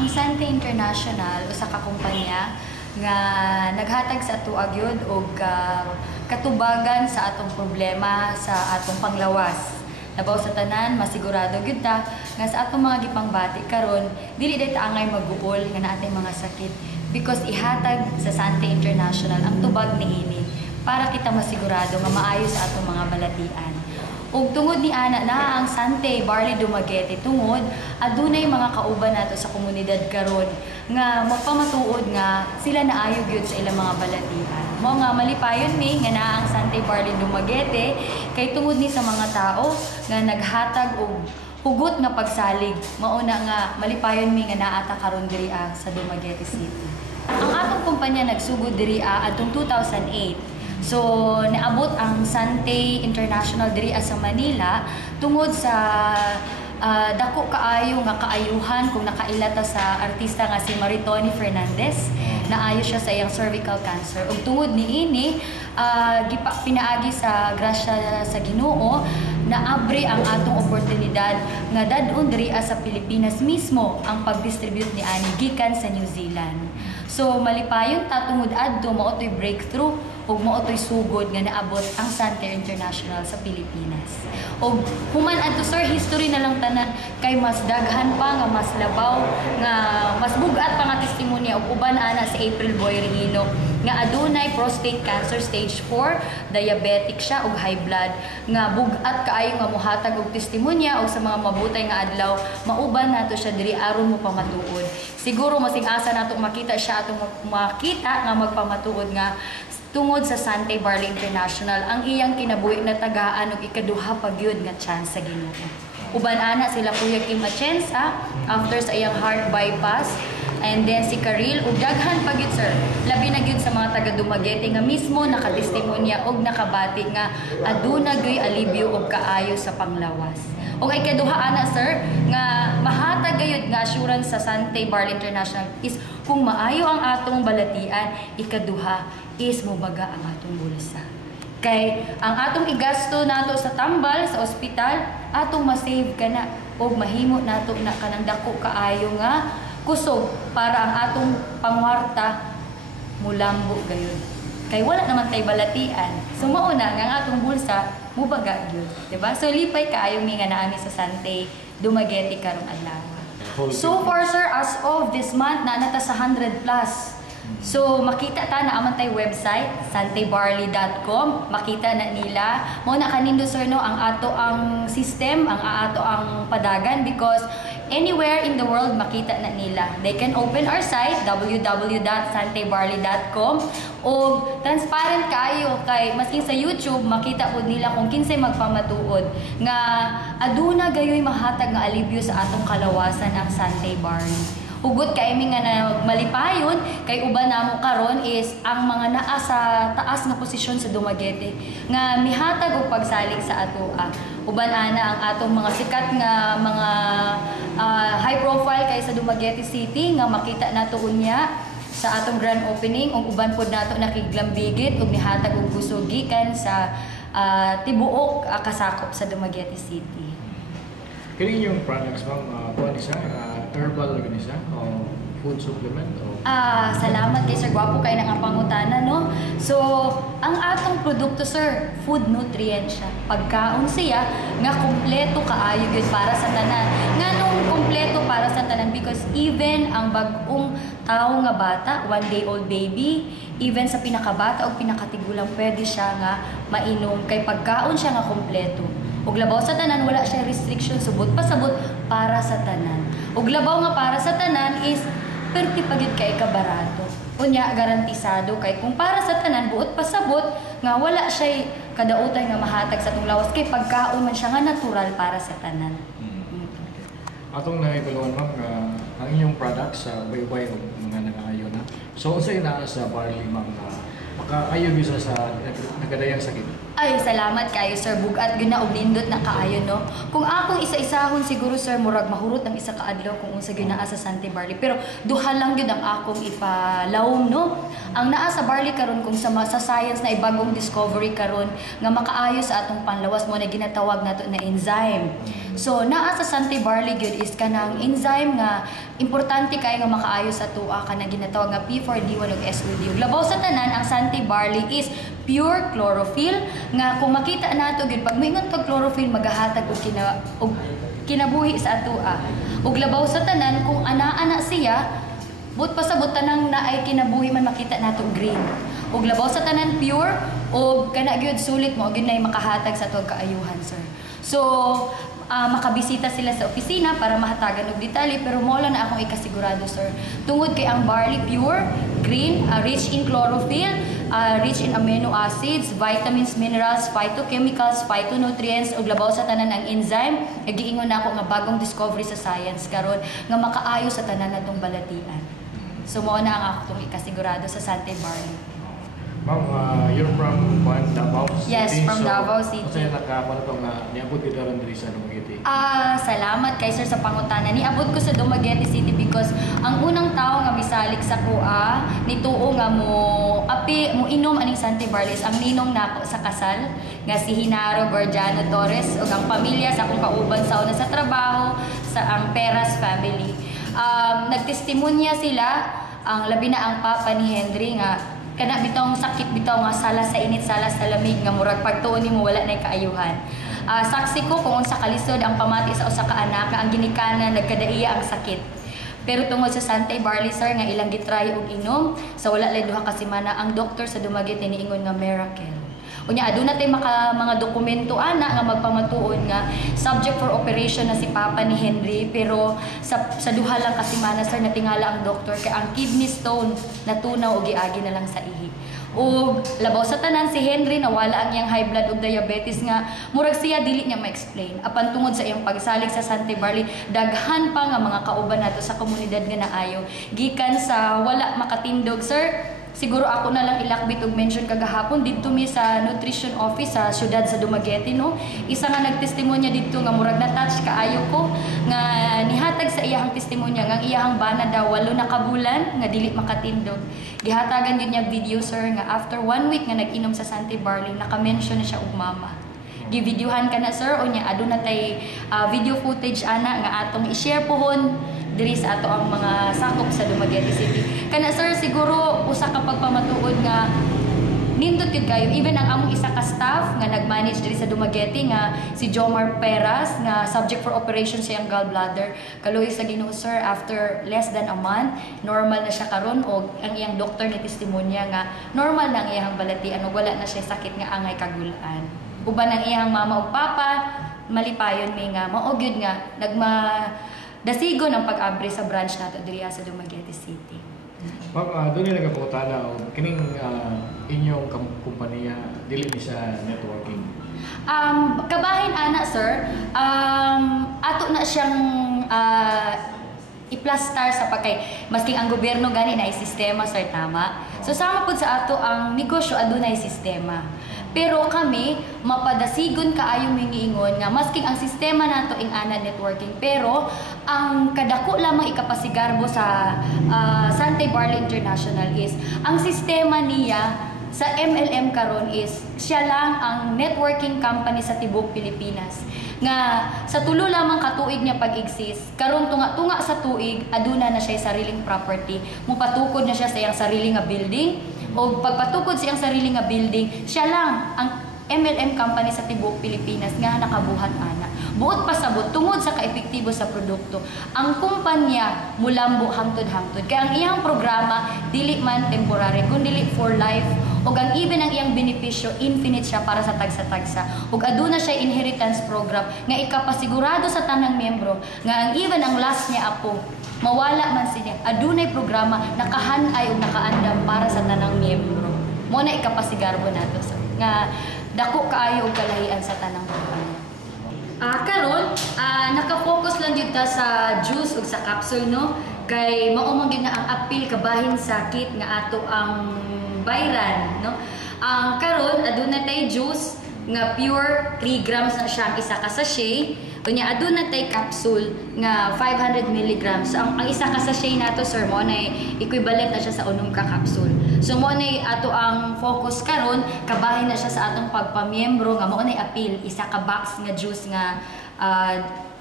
Ang Sante International usa ka kumpanya nga naghatag sa ato agyod og katubagan sa atong problema sa atong panglawas. Labaw sa tanan, masigurado gyud ta nga sa atong mga gipangbati karon dili day ta angay maguol nga naatay mga sakit because ihatag sa Sante International ang tubag niini para kita masigurado nga maayo sa atong mga balatian. Ug tungod ni ana na ang Sante Barley Dumaguete tungod adunay mga kauban nato sa komunidad karon nga magpamatuod nga sila naayo gyud sa ilang mga balatian. Mao nga malipayon mi nga naa ang Sante Barley Dumaguete kay tungod ni sa mga tao nga naghatag og hugot nga pagsalig. Mao na nga malipayon mi nga naa ta karon diri sa Dumaguete City. Ang atong kumpanya nagsugod diri atong 2008. So, naabot ang Sante International diri sa Manila tungod sa dako kaayo nga kaayuhan kung nakailata sa artista nga si Maritoni Fernandez. Naayo siya sa iyang cervical cancer. Ug tungod niini, pinaagi sa grasya sa Ginoo naabre ang atong oportunidad nga dadon diri sa Pilipinas mismo ang pag-distribute ni ani gikan sa New Zealand. So malipayon ta tungod adto mao toy breakthrough ug mao toy sugod nga naabot ang Sante International sa Pilipinas. Ug human adto sir history na lang tanan kay mas daghan pa nga mas labaw nga mas bugat pa nga testimonya ug uban ana si April Boy Regino nga adunay prostate cancer stage 4, diabetic siya ug high blood nga bugat kaayo nga mohatag og testimonya ug sa mga mabutay nga adlaw mauban nato siya diri aron mo pamatuod. Siguro masing asa nato makita siya atong makita nga magpamatuod nga tungod sa Sante Barley International ang iyang kinabuhi na tagaan ug ikaduha pa gyud nga chance sa Ginoo. Uban ana sila Kuya Kim Atienza after sa iyang heart bypass. And then si Karil ug daghan pa gyud sir. Labi na gyud sa mga taga Dumaguete nga mismo nakatestimonya og nakabati nga aduna gyud alibyo og kaayo sa panglawas. Og ay kaduha ana sir nga mahatag gayud nga assurance sa Sante Barley International is kung maayo ang atong balatian, ikaduha is mobaga ang atong bulsa. Kay ang atong igasto nato sa tambal sa ospital, atong ma-save kana og mahimo nato na kanang dako kaayo nga kusog para ang atong pangwarta mulambo gayon. Kay wala naman tay balatian. So mauna nga ang atong bulsa mubaga gyud, diba? So lipay kaayo mi nga naami sa Sante Dumaguete karong adlaw. So far sir, as of this month na nata sa 100 plus. So makita ta na aman tay website santebarley.com, makita na nila mo na kanindo sir no ang ato ang system, ang ato ang padagan because anywhere in the world makita na nila. They can open our site www.santebarley.com o transparent kayo kay masking sa YouTube makita pud nila kung kinsay magpamatuod nga aduna gayoy mahatag nga alibyo sa atong kalawasan ang Sante Barley. Hugot kay mi nga na malipayon kay uban namo karon is ang mga naa sa taas nga posisyon sa Dumaguete nga mihatag og pagsalig sa ato. Uban ana ang atong mga sikat nga mga high profile kay sa Dumaguete City nga makita nato unya sa atong grand opening ug uban pod nato nakiglambigit ug nihatag og kusog gikan sa tibuok kasakop sa Dumaguete City. Kini yung products bang kuan isa herbal organisa o food supplement o salamat kay Sir Gwapo kay nga pangutana no. So ang atong produkto sir, food nutrient siya. Pagkaon siya nga kompleto kaayo gyud para sa tanan. Nganong kompleto para sa tanan because even ang bag-ong tao nga bata, 1-day-old baby, even sa pinakabata o pinakatigulang pwede siya nga mainom kay pagkaon siya nga kompleto. Ug labaw sa tanan wala siya restriction subot pasabot para sa tanan. Ug labaw nga para sa tanan is perti pagid kay kabarato. Unya garantisado kay kung para sa tanan buot pasabot nga wala siya kadautan nga mahatag sa atong lawas kay pagkaon man siya nga natural para sa tanan. Atong naibuluan ma'am ang inyong products sa baybay o mga nangaayo na. So unsay naa sa barley ma'am makaayo gyud sa nagadayang sakit? Ay, salamat kayo sir. Bugat gyud na og nindot na kaayo no. Kung akong isa-isahon siguro sir murag mahurot ang isa ka adlaw kung unsa gyud naa sa Sante Barley. Pero duha lang gyud ang akong ipalawom no. Ang naa sa barley karon kung sa science na ibagong discovery karon nga makaayo sa atong panlawas mo na ginatawag nato na enzyme. So naa sa Sante Barley gyud is kanang enzyme nga importante kay nga makaayo sa tuwa ka na ginatawag nga P4D1 ug SOD. Ug labaw sa tanan ang Sante barley is pure chlorophyll nga kung makita nato gyud pag moingon tog chlorophyll magahatag og kinabuhi sa atoa. Ug labaw sa tanan kung ana-ana siya but pasabot tanang naay kinabuhi man makita nato green. Ug labaw sa tanan pure ug kana gyud sulit mo gyud nay makahatag sa tuwag kaayuhan sir. So makabisita sila sa opisina para mahatagan og detalye pero mo lang na akong ikasigurado sir tungod kay ang barley pure green rich in chlorophyll rich in amino acids vitamins minerals phytochemicals phytonutrients ug labaw sa tanan ang enzyme nagiingon na ako nga bagong discovery sa science karon nga makaayo sa tanan natong balatian. So mo na ang akong ikasigurado sa Sante barley. Ma'am, you're from Davao City? Yes, from Davao City. Kasi nakakuha na itong niabot kita rin diri sa Dumaguete. Salamat kay sir sa pangutana. Niabot ko sa Dumaguete City because ang unang tao nga misalik sa kuha nituo nga mo inom aning Sante barley ang ninong nako sa kasal nga si Hinaro Gordiano Torres ug ang pamilya sa akong kauban sa una sa trabaho sa ang Peras family. Nagtestimonya sila ang labi na ang papa ni Henry nga kana bitong sakit bitaw nga sala sa init sala sa lamig nga murag pagtuon nimo wala nay kaayuhan. Saksi ko kung unsa kalisod ang pamati sa usa ka anak nga ang ginikanan nagkadaiya ang sakit. Pero tungod sa Sante barley sir nga ilang gitry og inom sa wala lay duha ka semana ang doktor sa Dumaguete niingon nga miracle. Unya aduna tay mga dokumento ana nga magpamatuod nga subject for operation na si papa ni Henry pero sa duha lang ka semana sir natingala ang doktor kay ang kidney stone natunaw og giagi na lang sa ihi. Ug labaw sa tanan si Henry nawala ang iyang high blood ug diabetes nga murag siya dili niya ma-explain apan tungod sa iyang pagsalig sa Sante barley daghan pa nga mga kauban nato sa komunidad nga naayo gikan sa wala makatindog sir. Siguro ako na lang ilakbit og mention kagahapon didto mi sa nutrition office sa syudad sa Dumaguete no. Isa nga nagtestimonya didto nga murag na touch kaayo ko nga nihatag sa iyang testimonya nga iyang bana daw 8 na kabulan nga dili makatindog. Gihatagan din niya video sir nga after 1 week nga nag-inom sa Sante barley naka-mention na siya og mama. Givideohan ka na sir o nya aduna tay video footage ana nga atong i-share pohon diri sa ato ang mga sakop sa Dumaguete City. Kana sir siguro usa ka pagpamatuod nga nindot yun kayo. Even ang among isa ka staff nga nag-manage diri sa Dumaguete nga si Jomar Peras nga subject for operation sa iyang gallbladder. Kaluoy sa Ginoo sir after less than a month normal na siya karon og ang iyang doktor ni testimonya nga normal na ang iyang balatian ug wala na siya sakit nga angay kagulaan. Uban ang iyang mama ug papa malipayon mi nga mao gyud nga dasigon ang pag-abre sa branch nato diri sa Dumaguete City. Ma'am, doon nila nagpaputana o kining inyong kumpanya dili ni sa networking? Kabahin ana sir, ato na siyang i-plastar sa pagkay maski ang gobyerno gani na sistema sir tama. So sama pud sa ato ang negosyo adunay sistema. Pero kami mapadasigon kaayo mingiingon nga maski ang sistema nato ing ana networking pero ang kadako lamang ikapasigarbo sa Sante Barley International is ang sistema niya sa MLM karon is siya lang ang networking company sa tibuok Pilipinas nga sa tulo lamang ka tuig niya pag-exist karon tunga sa tuig aduna na siya sariling property mupatukod na siya sa iyang sarili nga building o pagpatukod sa iyang sarili nga building siya lang ang MLM company sa tibuok Pilipinas nga nakabuhat ana. Buot pasabot tungod sa kaepektibo sa produkto. Ang kumpanya mulambo hangtod-hangtod. Kaya ang iyang programa dili man temporary kundi for life ug ang even ang iyang benepisyo infinite siya para sa tagsa-tagsa. Ug aduna siya inheritance program nga ikapasigurado sa tanang miyembro nga ang even ang last niya apo mawala man siya. Adunay programa nakahanay ug nakaandam para sa tanang miyembro. Mo na ikapasigarbo nato sir. Nga dako kaayo og kalahian sa tanang kumpanya. Karon naka-focus lang gyud ta sa juice ug sa capsule no kay mao man gyud na ang apil kabahin sakit nga ato ang bayran no. Karon aduna tay juice nga pure 3 grams na siya ang isa ka sachet. Unya aduna tay capsule nga 500 mg. Ang isa ka sachet nato sir mo na equivalent na siya sa unom ka capsule. So mo na ato ang focus karon kabahin na siya sa atong pagpamiyembro nga mo na appeal isa ka box nga juice nga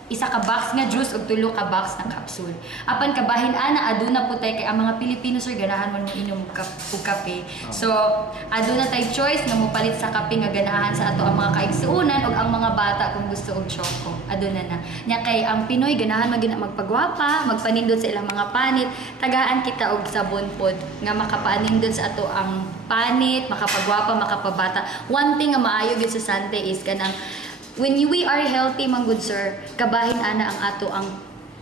isa ka box nga juice ug tulo ka box ng capsule. Apan kabahin ana aduna po tay kay ang mga Pilipino sir ganahan man mo inom og kape. So aduna tay choice nga mopalit sa kape nga ganahan sa ato ang mga kaigsuonan ug ang mga bata kung gusto og choco. Aduna na. Nya kay ang Pinoy ganahan magina magpagwapa, magpanindot sa ilang mga panit, tagaan kita og sabon pod nga makapaanindot sa ato ang panit, makapagwapa, makapabata. One thing nga maayo gyud sa Sante is kanang when we are healthy man good sir, kabahin ana ang ato ang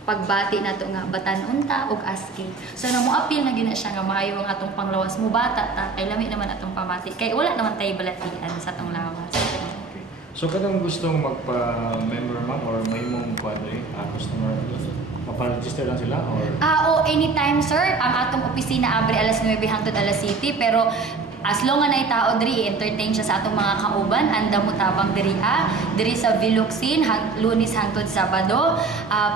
pagbati nato nga batan-on ta og asking. So na mo appeal na gina siya nga maayo ang atong panglawas mo bata ta kay lami naman atong pamati kay wala naman tay balatian sa atong lawas. Okay. So kanang gustong magpa-member ma'am or may mong customer mapa-register lang sila or Anytime sir, ang atong opisina abre alas 9 hangtod alas 7 pero as long nga nay tao diri entertain siya sa atong mga kauban anda mo tabang diri sa Viloxin Lunes hangtod Sabado.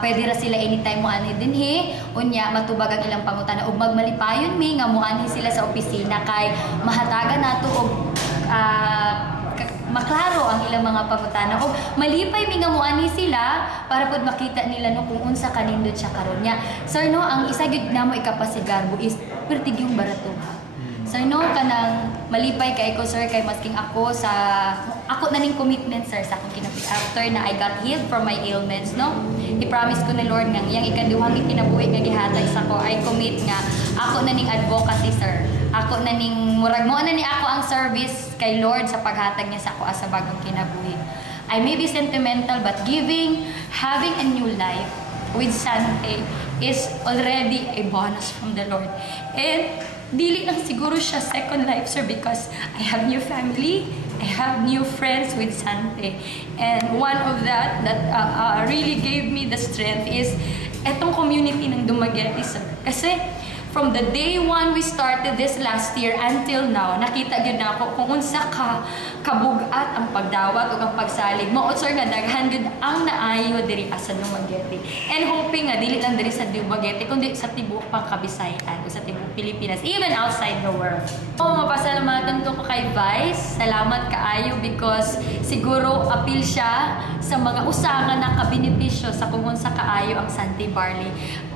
Pwede ra sila anytime mo ani dinhi unya matubag ang ilang pangutana ug magmalipayon mi nga moanhi sila sa opisina kay mahatagan nato og maklaro ang ilang mga pangutana ug malipay mi nga moani sila para pud makita nila no kung unsa kanindot siya karon nya. Sir no, ang isa gyud namo ikapasigarbo is pertigyong barato. So no, kanang malipay kay ko sir kay masking ako na ning commitment sir sa akong kinabuhi after na I got healed from my ailments no. I-promise ko na Lord nga yang ikaduhang kinabuhi nga gihatag sa ko I commit nga ako na ning advocacy sir. Ako na ning murag mo na ni ako ang service kay Lord sa paghatag niya sa ako sa bagong kinabuhi. I may be sentimental but having a new life with Sante is already a bonus from the Lord. And dili lang siguro siya second life sir because I have new family, I have new friends with Sante. And one of that really gave me the strength is etong community ng Dumaguete sir. Kasi from the day one we started this last year until now, nakita gyud na ako kung unsa ka kabugat ang pagdawat ug ang pagsalig. Mao sir nga daghan gyud ang naayo diri sa Dumaguete. And hoping nga dili lang diri sa Dumaguete kundi sa tibuok pang Kabisayan o sa tibuok Pilipinas, even outside the world. Mapasalamatan ko kay Vice. Salamat kaayo because siguro appeal siya sa mga usahan na kabenepisyo sa kung unsa kaayo ang Sante Barley.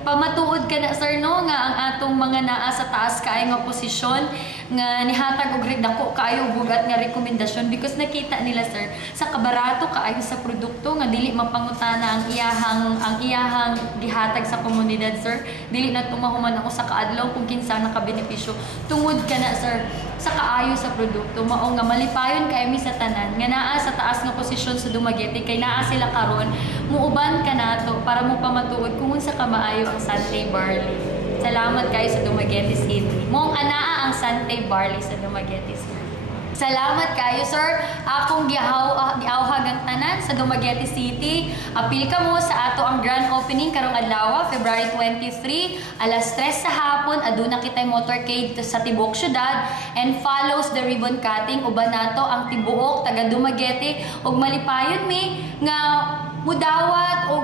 Pamatuod ka na sir no nga ang atong mga naa sa taas kaayo nga posisyon nga nihatag og dako kaayo bugat nga rekomendasyon because nakita nila sir sa kabarato kaayo sa produkto nga dili mapangutana ang iyahang gihatag sa komunidad sir. Dili na tumahuman ako sa kaadlaw kung kinsa nakabenepisyo. Tungod ka na sir sa kaayo sa produkto mao nga malipayon kay mi sa tanan nga naa sa taas nga posisyon sa Dumaguete kay naa sila karon muuban ka nato para mo pamatuod kung unsa ka maayo ang Sante Barley. Salamat kayo sa Dumaguete City. Mong anaa ang Sante Barley sa Dumaguete City. Salamat kayo sir. Akong giawhag ang tanan sa Dumaguete City. Apil ka mo sa ato ang grand opening karong adlaw, February 23, alas 3 sa hapon. Aduna kitay motorcade sa tibuok syudad and follows the ribbon cutting uban nato ang tibuok taga Dumaguete ug malipayon mi nga mudawat o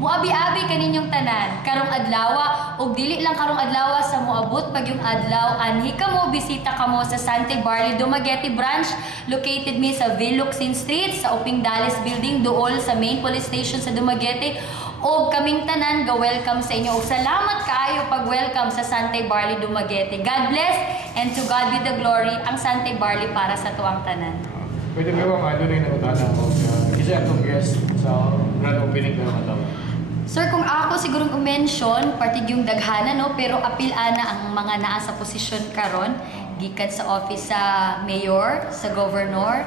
muabi-abi kaninyong tanan karong adlaw og dili lang karong adlaw sa moabot pag yung adlaw anhi ka mo bisita ka mo sa Sante Barley Dumaguete branch located mi sa Viloxin Street sa Uping Dalles building duol sa main police station sa Dumaguete og kaming tanan ga welcome sa inyo og salamat kaayo pag welcome sa Sante Barley Dumaguete. God bless and to God be the glory ang Sante Barley para sa tuang tanan. Pwede ba mga doon ay nangutana o isa atong guest sa grand opening na naman daw? Sir, kung ako siguro mention, partig yung daghana, no? Pero apil ana ang mga naa sa posisyon karon gikan sa office sa mayor, sa governor,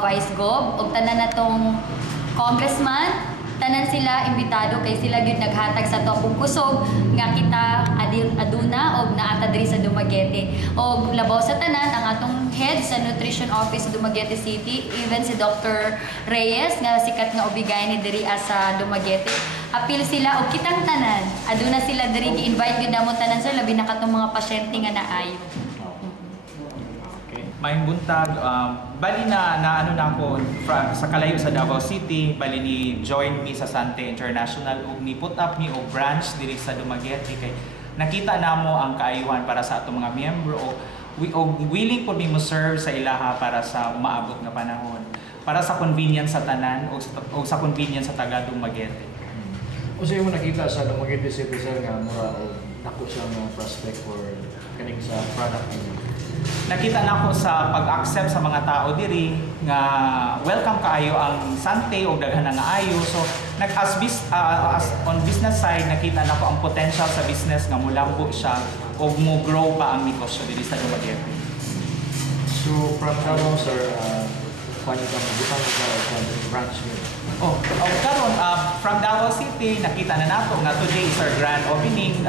vice gov, o tanan na tong congressman, tanan sila imbitado kay sila gyud naghatag sa topong kusog nga kita aduna og naata diri sa Dumaguete. Og labaw sa tanan ang atong head sa nutrition office sa Dumaguete City, even si Dr. Reyes nga sikat nga obigay ni diri sa Dumaguete. Apil sila og kitang tanan. Aduna sila diri gi-invite gyud namo tanan sir labi na katong mga pasyente nga naayo. May buntag, bali na ano na ako sa kalayo sa Davao City, bali ni join me sa Sante International ug ni put up mi og branch diri sa Dumaguete kay nakita namo ang kaayuhan para sa atong mga miyembro o willing po mi mo serve sa ilaha para sa umaabot nga panahon. para sa convenience sa tanan o sa convenience sa taga Dumaguete. O sa mo nakita sa Dumaguete City sir nga mura o dako siya nga prospect for kaning sa product niyo? Nakita na ko sa pag-accept sa mga tao diri nga welcome kaayo ang Sante o daghan nga ayo. So as on business side nakita na ko ang potential sa business nga mulambo siya o mo grow pa ang negosyo diri sa Dumaguete. So from Davao sir, paano ka magutang sa branch niyo? Karon from Davao City nakita na nato nga today is our grand opening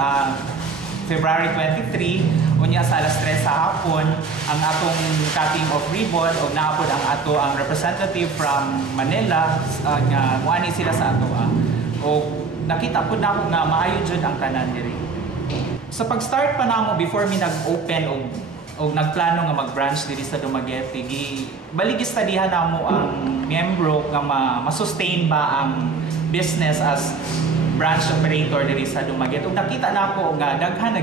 February 23, unya sa alas 3 sa hapon ang atong cutting of ribbon o naapod ang representative from Manila nga muani sila sa ato o nakita pud nako nga maayo jud ang tanan diri. Sa pag-start pa namo before mi nag-open o nagplano nga mag-branch diri sa Dumaguete, baligistadihan namo ang miyembro nga ma-sustain ba ang business as branch operator diri sa Dumaguete. Ug nakita nako nga daghan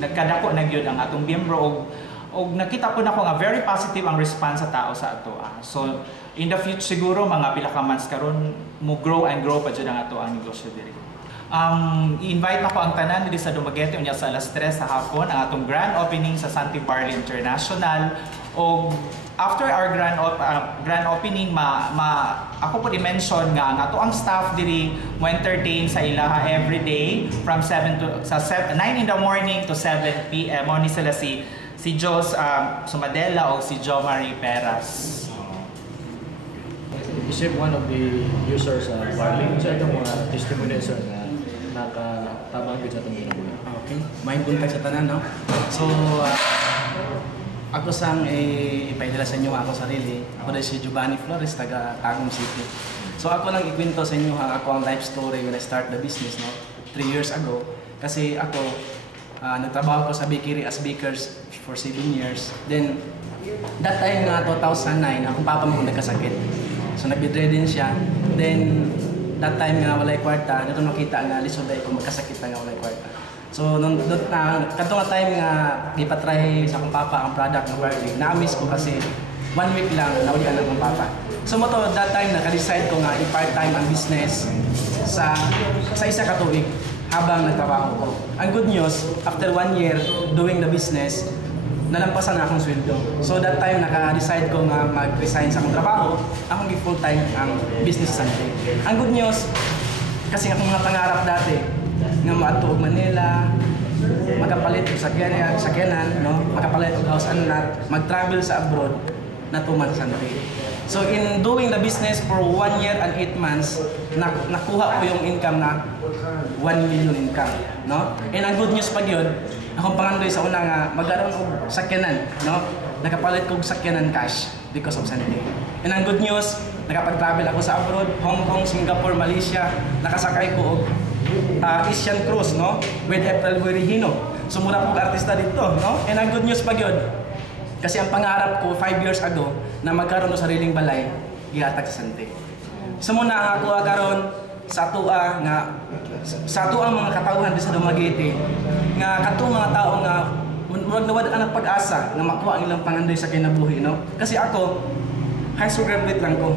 nagkadako na gyud ang atong miyembro og nakita po nako nga very positive ang response sa tao sa ato. So in the future siguro mga pila ka months karon mo grow and grow pa jud ang ato ang negosyo diri. I-invite nako ang tanan diri sa Dumaguete unya sa alas 3 sa hapon ang atong grand opening sa Sante Barley International. Og after our grand opening ako po i-mention nga ang ato ang staff diri mo entertain sa ilaha every day from 9 in the morning to 7 PM mo ni sila si Jos Sumadela o si Jo Marie Peras. Isip one of the users sa Barley sa itong mga testimony sir na nakatabang sa itong ginabuhi. Okay, main contact sa tanan, no? So, ako sang ipaidala sa inyo ako sarili. Ako si Giovanni Flores, taga Tagum City. So ako lang ikwento sa inyo ako ang life story when I start the business, no? 3 years ago. Kasi ako, nagtrabaho ko sa bakery as bakers for 7 years. Then, that time nga 2009, akong papa mo nagkasakit. So nag-bedridden siya. Then, that time nga walay kwarta, dito nakita nga lisod ay kung magkasakit na nga walay kwarta. So, kadto nga time nga ipatry sa akong papa ang product ng Barley, na-miss ko kasi 1 week lang naulian ng akong papa. So, mo to, that time naka-decide ko nga i-part-time ang business sa isa ka tuig habang nagtrabaho ko. Ang good news, after 1 year doing the business, nalampasan na akong sweldo. So, that time naka-decide ko nga mag-resign sa akong trabaho, akong full-time ang business sa Sante. Ang good news, kasi akong mga pangarap dati, nga maadto og Manila, makapalit og sakyanan, no? Makapalit og house and lot, mag-travel sa abroad, natuman sa Sante. So in doing the business for 1 year and 8 months, nakuha ko yung income na 1 million income, no? And ang good news pa gyud, akong pangandoy sa una nga magkaroon og sakyanan, no? Nakapalit ko og sakyanan cash because of Sante. And ang good news, nakapag-travel ako sa abroad, Hong Kong, Singapore, Malaysia, nakasakay ko og Asian Cruise, no? With April Guerrino. So mura po artista dito, no? And ang good news pa yun, kasi ang pangarap ko 5 years ago na magkaroon ng sariling balay, gihatag sa Sante. So muna ang ako karon sa atua nga sa ato ang mga katawhan sa Dumaguete nga kato mga tao nga murag nawad ang pag-asa nga makuha ang ilang pangandoy sa kinabuhi, no? Kasi ako high school graduate lang ko,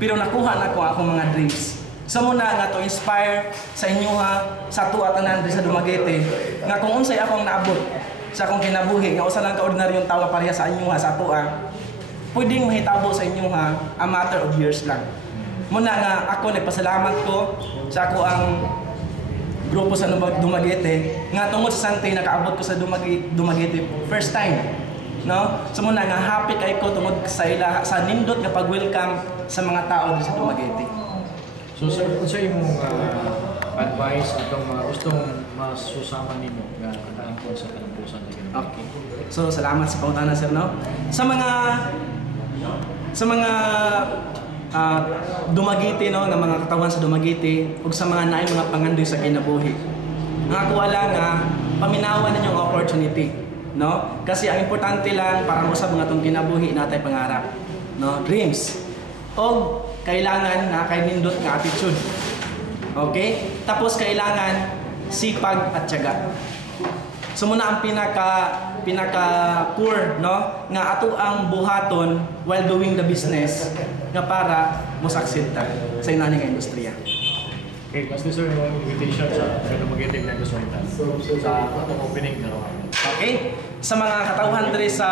pero nakuha na ko akong mga dreams. So muna nga to inspire sa inyo sa tuwa tanan sa Dumaguete nga kung unsay akong naabot sa akong kinabuhi nga usa lang ka ordinaryong tawo pareha sa inyo sa tuwa, pwedeng mahitabo sa inyo a matter of years lang. Muna nga ako nagpasalamat ko sa ako ang grupo sa Dumaguete nga tungod sa Sante nakaabot ko sa Dumaguete first time, no? So muna nga happy kay ko tungod sa nindot nga pag-welcome sa mga tao sa Dumaguete. So sir, unsa imong advice atong mga gustong masusama nimo nga naangkon sa kalampusan sa Ginoo? Okay. So salamat sa pangutana sir, no? Sa mga Dumaguete, no, nga mga katawan sa Dumaguete ug sa mga naay mga pangandoy sa kinabuhi. Nga ako wala nga paminawan ninyong opportunity, no? Kasi ang importante lang para mo sa mga tong kinabuhi natay pangarap, no? Dreams. O kailangan na kay nindot nga attitude. Okay? Tapos kailangan sipag at tiyaga. So muna ang pinaka core, no, nga ato ang buhaton while doing the business nga para mo succeed ta sa inani nga industriya. Okay, last sir, yung invitation sa Dumaguete Negosyo sa atong opening na raw. Okay? Sa mga katawhan diri sa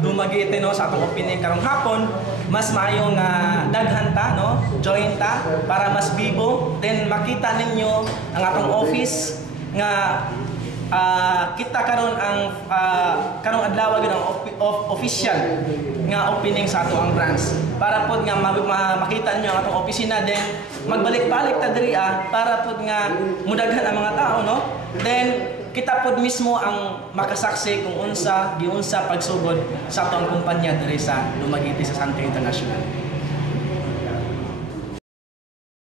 Dumaguete no sa atong opening karong hapon, mas maayo nga daghan ta no, join ta para mas bibo, then makita ninyo ang atong office nga kita karon ang karong adlaw gyud ang official nga opening sa ato ang branch para pod nga makita niyo ang atong opisina, then magbalik-balik ta diri para pod nga mudaghan ang mga tao no, then kita pod mismo ang makasaksi kung giunsa pagsugod sa atong kumpanya diri sa Dumaguete sa Sante International.